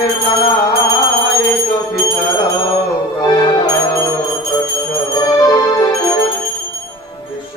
চোখের তালায় তো পিতার কমলা বিশ্ব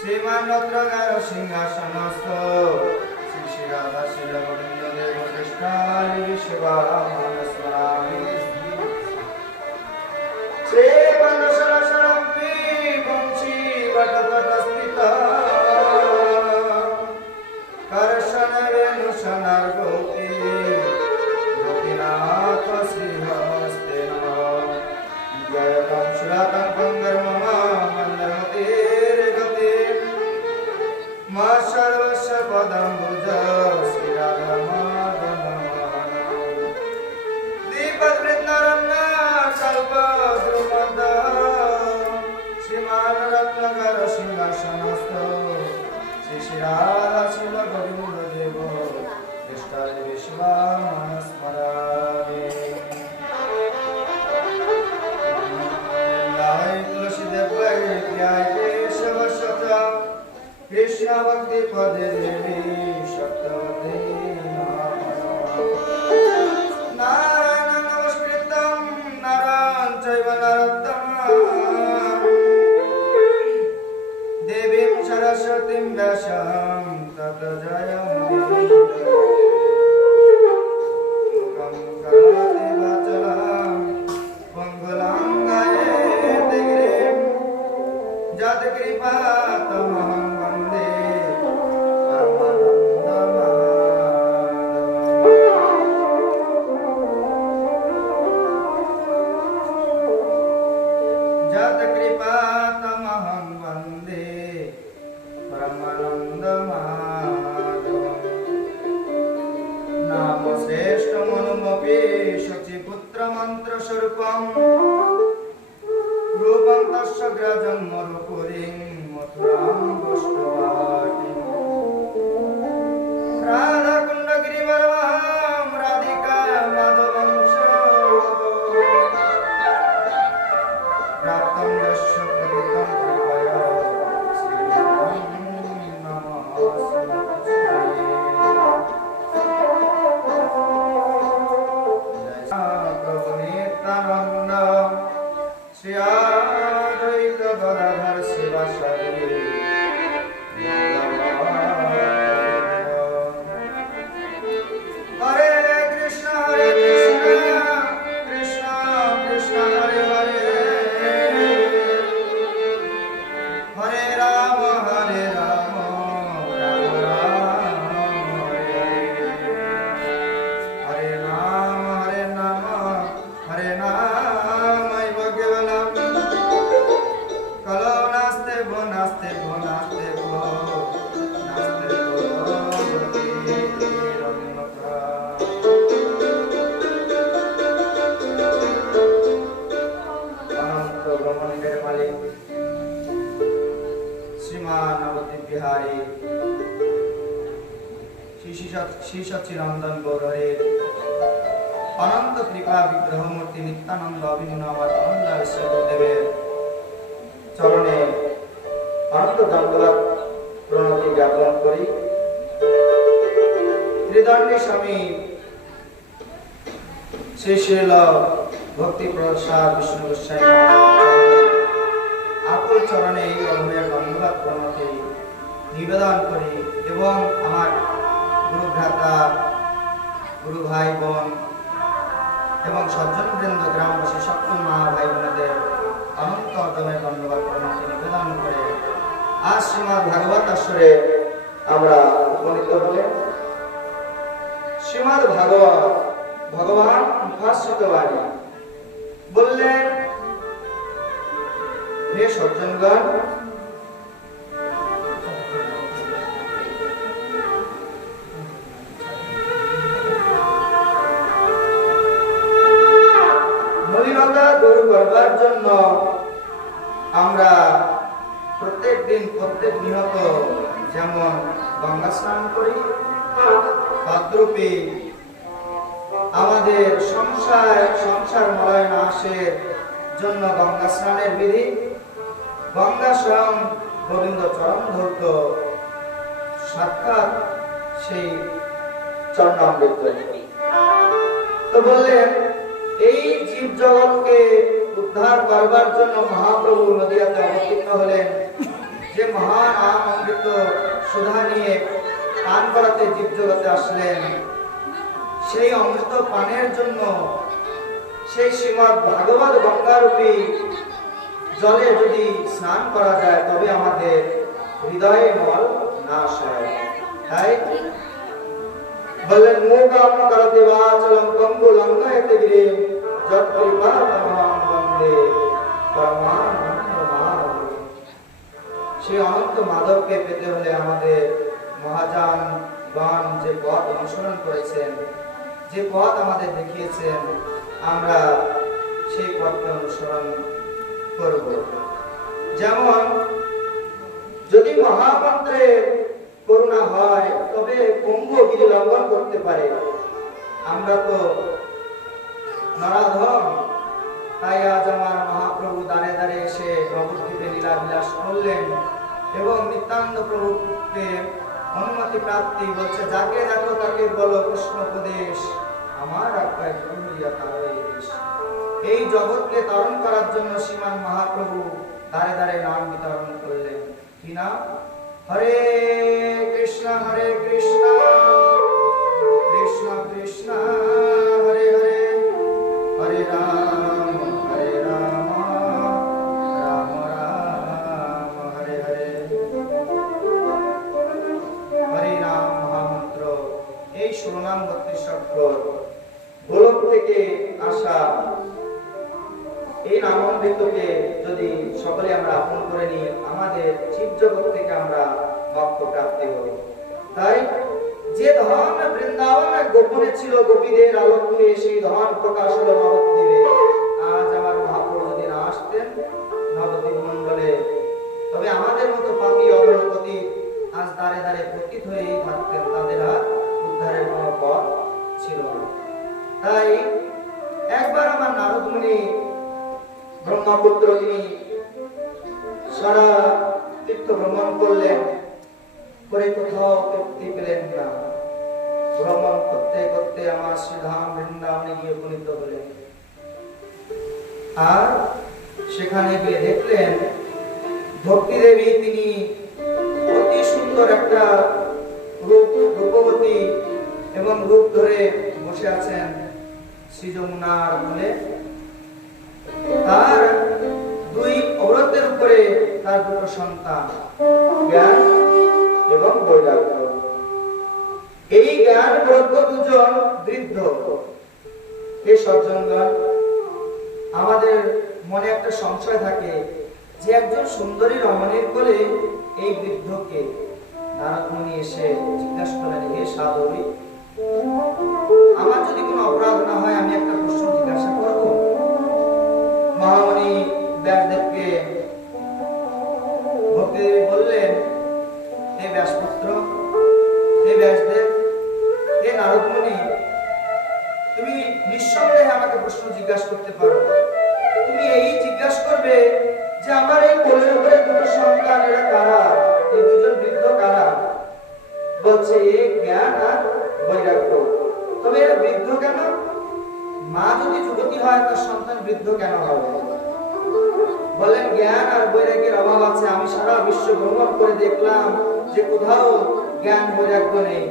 শ্রীমান্ত্রকার সিংহাসনস্থ শ্রী শ্রী রাধা শ্রী রঘুবিন্দ দেব Krishnali Shiba Shri jala shula bagunadeva bistare vishma পুত্র মন্ত্র স্বরূপ রূপম তস্য গ্রজম মরু কৃপা, বিগ্রহ মূর্তি নিত্যানন্দ চরণে আনন্দ প্রণতি জ্ঞাপন করি। স্বামী শ্রী ভক্তি প্রসাদ বিষ্ণু গোস্বামী চরণে প্রণতি নিবেদন করি এবং আমার গুরু ভ্রাতা গুরু ভাই বোন এবং সজ্জন বৃন্দ গ্রামবাসী সকল মা ভাই বোনদের অনন্ত অর্জনের ধন্যবাদ প্রণামকে নিবেদন করে। আজ শ্রীমৎ ভাগবত আসরে আমরা উপনীত হলেন শ্রীমৎ ভাগবত ভগবান মুখাশ্রিত বাণী। বললেন, হে সজ্জনগণ মলিনতা দূর করবার জন্য আমরা প্রত্যেক দিন, প্রত্যেক নিহত যেমন গঙ্গা স্নান করি তদ্রূপে আমাদের সংসার সংসার মলয় নাশের জন্য গঙ্গা স্নানের বিধি। গঙ্গা স্বয়ং গোবিন্দ চরণ ধরত সাক্ষাৎ সেই চরণামৃত তো বললেন এই জীব জগৎকে উদ্ধার করবার জন্য মহাপ্রভু নদিয়াতে অবতীর্ণ হলেন। যে মহান আম অমৃত সুধা নিয়ে পান করাতে জীব জগতে আসলেন। সেই অমৃত পানের জন্য সেই শ্রীমৎ ভাগবত গঙ্গারূপী জলে যদি স্নান করা যায়, তবে আমাদের হৃদয়ে মল নাশ হয়। তাই বললেন মুখ মুগাম করতে বাচলম কম্বু লঙ্ঘয়তে গিরে সেই অনন্ত মাধবকে পেতে হলে আমাদের মহাজান গণ যে পথ অনুসরণ করেছেন যে পথ আমাদের দেখিয়েছেন আমরা সেই পথকে অনুসরণ করব। যেমন, যদি মহামন্ত্রের করুণা হয়, তবে পঙ্গু গিরি লঙ্ঘন করতে পারে। আমরা তো নরাধম তাই আজ আমার মহাপ্রভু দাঁড়ে দাঁড়ে এসে নবদ্বীপে লীলা বিলাস করলেন এবং নিত্যানন্দ প্রভুকে অনুমতি প্রাপ্তি বলছে, যাকে দেখো তাকে বলো কৃষ্ণ উপদেশ। আমার এই জগৎকে তরণ করার জন্য শ্রীমান মহাপ্রভু দাঁড়ে দাঁড়ে নাম বিতরণ করলেন। কি নাম? হরে কৃষ্ণ হরে কৃষ্ণ। থেকে আসা এই নামামৃতকে যদি সকলে আমরা আপন করে নিই, আমাদের জীব থেকে আমরা মক্ষ প্রাপ্তি হব তাই যে ধন বৃন্দাবনে গোপনে ছিল গোপীদের আলোকে সেই ধন প্রকাশ হলো নবদ্বীপে আজ আমার মহাপ্রভু যদি আসতেন নবদ্বীপ মন্ডলে তবে আমাদের মতো পাপি অগ্রগতি আজ দাঁড়ে দাঁড়ে পতিত হয়েই থাকতেন, তাদের আর উদ্ধারের কোনো পথ ছিল না। তাই মুনি ব্রহ্মপুত্র তিনি সারা তীর্থ ভ্রমণ করলেন করে কোথাও তৃপ্তি পেলেন না। ভ্রমণ করতে করতে আমার শ্রীধাম বৃন্দাবনে গিয়ে উপনীত হলেন। আর সেখানে গিয়ে দেখলেন, ভক্তি দেবী তিনি অতি সুন্দর একটা রূপ, রূপবতী এবং রূপ ধরে বসে আছেন শ্রী যমুনার বৃদ্ধ সজ্জনগণ আমাদের মনে একটা সংশয় থাকে যে একজন সুন্দরী রমণীর কোলে এই বৃদ্ধকে এসে জিজ্ঞাসা করলেন, হে আমার যদি কোনো অপরাধ না হয়, আমি একটা প্রশ্ন জিজ্ঞাসা করব? মহামণি ব্যাসদেবকে ভক্তিদেবী বললেন, হে ব্যাসপুত্র নিঃসন্দেহে আমাকে প্রশ্ন জিজ্ঞাসা করতে পারো তুমি এই জিজ্ঞাসা করবে যে আমার এই কোলের উপরে দুটো সন্তান এরা কারা? এই দুজন বৃদ্ধ কারা? বলছে, এ জ্ঞান আর বৈরাগ্য। তবে এরা বৃদ্ধ কেন? মা যদি যুবতী হয়, তার সন্তান বৃদ্ধ কেন হবে? বলেন, জ্ঞান আর বৈরাগ্যের অভাব আছে। আমি সারা বিশ্ব ভ্রমণ করে দেখলাম যে কোথাও জ্ঞান বৈরাগ্য নেই।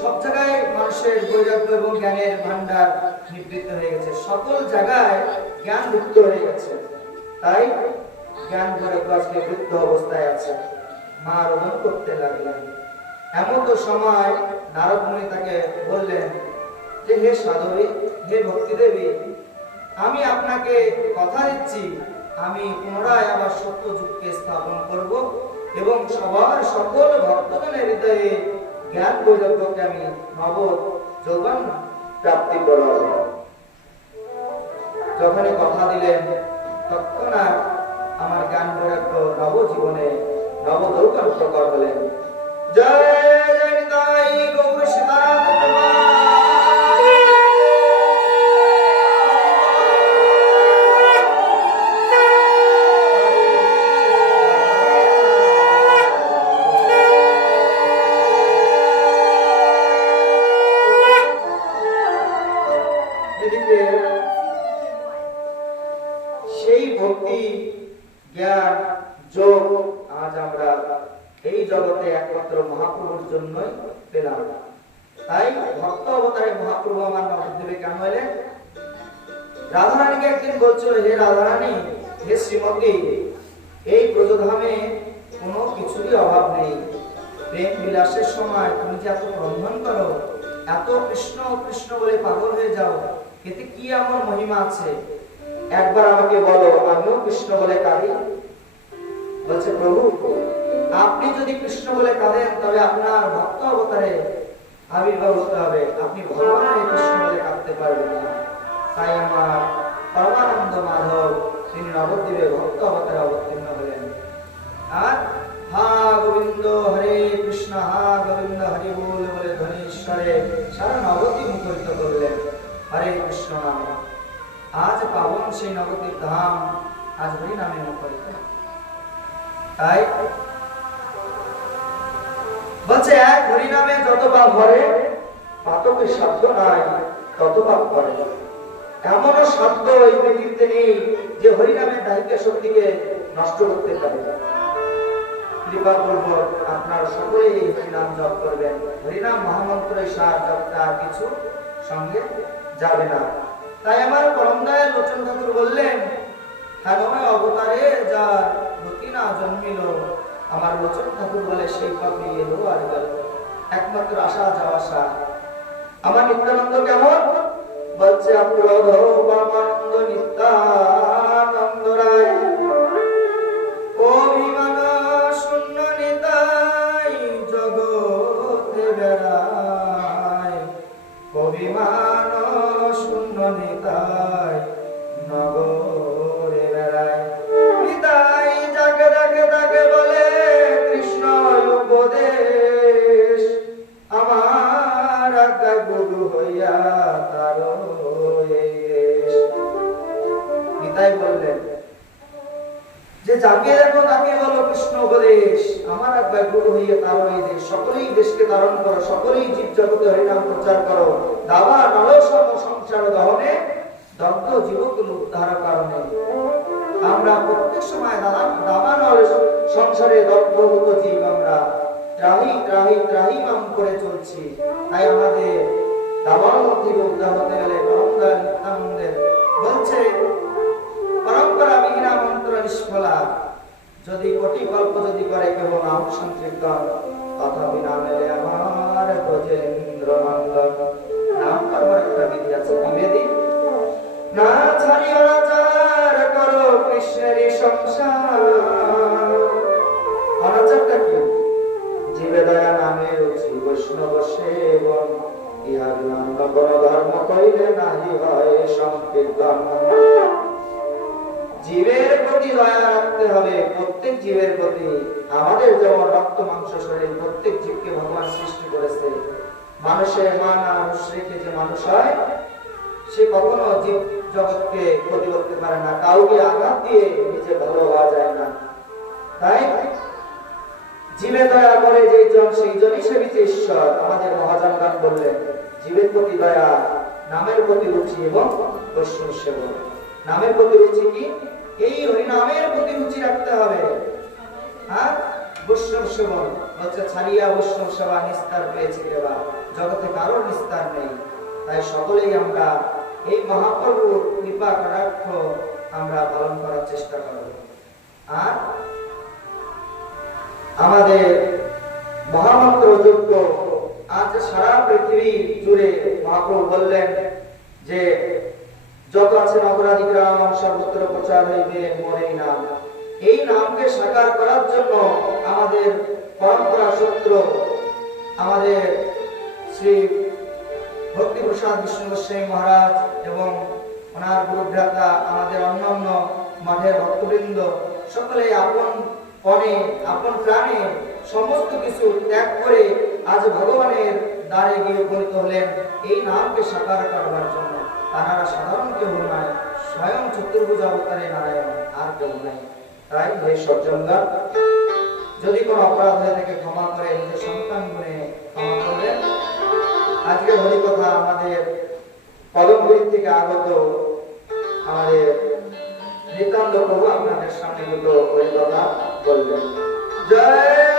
সব জায়গায় মানুষের বৈরাগ্য এবং জ্ঞানের ভান্ডার নিবৃত্ত হয়ে গেছে। সকল জায়গায় জ্ঞান লুপ্ত হয়ে গেছে। তাই জ্ঞান বৈরাগ্য আজকে বৃদ্ধ অবস্থায় আছে। মা রোদন করতে লাগলেন। এমন তো সময় নারদ মুনি তাকে বললেন যে, হে সাধবী, হে ভক্তি দেবী আমি আপনাকে কথা দিচ্ছি। আমি পুনরায় আবার সত্য যুগকে স্থাপন করব এবং সবার সকল ভক্তগণের হৃদয়ে জ্ঞান বৈরাগ্যকে আমি প্রাপ্তি করাব যখনই কথা দিলেন, তৎক্ষণাৎ আমার জ্ঞান বৈরাগ্য নবজীবনে নবদৌকার নব প্রকট হলেন। জয় জয় তাই ভক্ত অবতারে মহাপ্রভু আমার নবদ্বীপে কেন এলেন রাধারানীকে একদিন বলছিল, হে রাধারানী, হে শ্রীমতী, এই ব্রজধামে কোনো কিছুরই অভাব নেই। প্রেম বিলাসের সময় তুমি যে এত ক্রন্দন করো, এত কৃষ্ণ কৃষ্ণ বলে পাগল হয়ে যাও, এতে কি আমার মহিমা আছে? একবার আমাকে বলো, আমিও কৃষ্ণ বলে কাঁদি? বলছে, প্রভু, আপনি যদি কৃষ্ণ বলে কাঁদেন, তবে আপনার ভক্ত অবতারে আবির্ভাব হতে হবে। আপনি ভগবানের কৃষ্ণ কাঁদতে পারবেন না। তাই আমার পরমানন্দ মাধব তিনি নবদ্বীপে ভক্ত অবতারে অবতীর্ণ হলেন। আর হা গোবিন্দ হরে কৃষ্ণ, হা গোবিন্দ হরি বল বলে ধ্বনিশ্বরে সারা নবদ্বীপ মুখরিত করলেন। হরে কৃষ্ণ নামে। আজ পাবন সেই নবদ্বীপ ধাম আজ হরি নামে মুখরিত। তাই বলছে এক হরি নামে যত পাপ ভরে পাতকের সাধ্য নাই, তত পাপ করে এমনও সাধ্য এই পৃথিবীতে নেই যে হরি দায়িত্ব শক্তিকে নষ্ট করতে পারে। কৃপা করব হরিনাম জপ করবেন। হরিনাম মহামন্ত্র কিছু সঙ্গে যাবে না। তাই আমার পরম দয়াল লোচন ঠাকুর বললেন ঠাকুমের অবতারে গতি না জন্মিল আমার বচন ঠাকুর বলে সেই পাপি এলো আর গেল। একমাত্র আশা, যাওয়া আশা। আমার নিত্যানন্দ কেমন? বলছে অপ্রধ নিতাই বললেন যে যাকে দেখো তাকে বলো কৃষ্ণ উপদেশ। আমার আজ্ঞা গুরু হইয়ে তার এই সকলেই দেশকে ধারণ করো, সকলেই জীব জগতে হরিনাম প্রচার করো। দাবা নরসম সংসার দহনে দগ্ধ জীবকুল উদ্ধার কারণে। আমরা প্রত্যেক সময় দাদা দাবা নর সংসারে দগ্ধভূত জীব আমরা। ত্রাহি ত্রাহি ত্রাহি মাম করে চলছি। তাই আমাদের দাবার থেকে উদ্ধার হতে গেলে পরম নিত্যানন্দের যদি কোটি কল্প যদি করে কেবল নাম সংকীর্তন, তথাপি না মেলে আমার নন্দন নাম করবার একটা বিধি আছে বিবেদী না ছাড়ি অনাচার করো সংসার। অনাচারটা কি? জীবে দয়া নামে রুচি বৈষ্ণব সেবন। ইহা বিনন্দ কোন ধর্ম কইলে নাহি হয় সংকীর্তন। জীবের প্রতি দয়া রাখতে হবে। প্রত্যেক জীবের প্রতি আমাদের যেমন রক্ত, মাংস, শরীর, প্রত্যেক জীবকে ভগবান সৃষ্টি করেছে। মানুষের মান মানুষ রেখে যে মানুষ হয়, সে কখনো জীব জগৎকে ক্ষতি করতে পারে না। কাউকে আঘাত দিয়ে নিজে ভালো হওয়া যায় না। তাই জীবে দয়া করে যে জন, সেই জনই সেবিতে ঈশ্বর, আমাদের মহাজনগণ বললেন, জীবের প্রতি দয়া, নামের প্রতি রুচি এবং বৈষ্ণব সেবন নামের প্রতি রুচি কি? এই হরিনামের প্রতি রুচি রাখতে হবে। হ্যাঁ? বৈষ্ণব সেবন হচ্ছে ছাড়িয়া বৈষ্ণব সেবা নিস্তার পেয়েছে দেবা। জগতে কারোর নিস্তার নেই। তাই সকলেই আমরা এই মহাপ্রভুর কৃপা কটাক্ষ আমরা পালন করার চেষ্টা করব। আর আমাদের মহামন্ত্র যোগ্য আজ সারা পৃথিবী জুড়ে মহাপ্রভু বললেন যে যত আছে অপরাধী গ্রাম সর্বত্র প্রচার হইবে মরেই নাম। এই নামকে সাকার করার জন্য আমাদের পরম্পরা সূত্র, আমাদের শ্রী ভক্তি প্রসাদ বিষ্ণু গোস্বামী মহারাজ এবং ওনার গুরুভ্রাতা, আমাদের অন্যান্য মাঠের ভক্তবৃন্দ সকলে আপন পণে আপন প্রাণে সমস্ত কিছু ত্যাগ করে আজ ভগবানের দ্বারে গিয়ে উপনীত হলেন। এই নামকে সাকার করবার জন্য। তারা সাধারণ কেউ নয় স্বয়ং চতুর্ভুজ অবতারে নারায়ণ, আর কেউ নাই। তাই হে সজ্জনগণ, যদি কোনো অপরাধ হয়ে থাকে, ক্ষমা করে, নিজের সন্তান গুণে ক্ষমা করবেন। আজকে হরি কথা আমাদের পদমপুরী থেকে আগত আমাদের নিতান্ত প্রভু আপনাদের সামনে দুটো হরি কথা বলবেন। জয়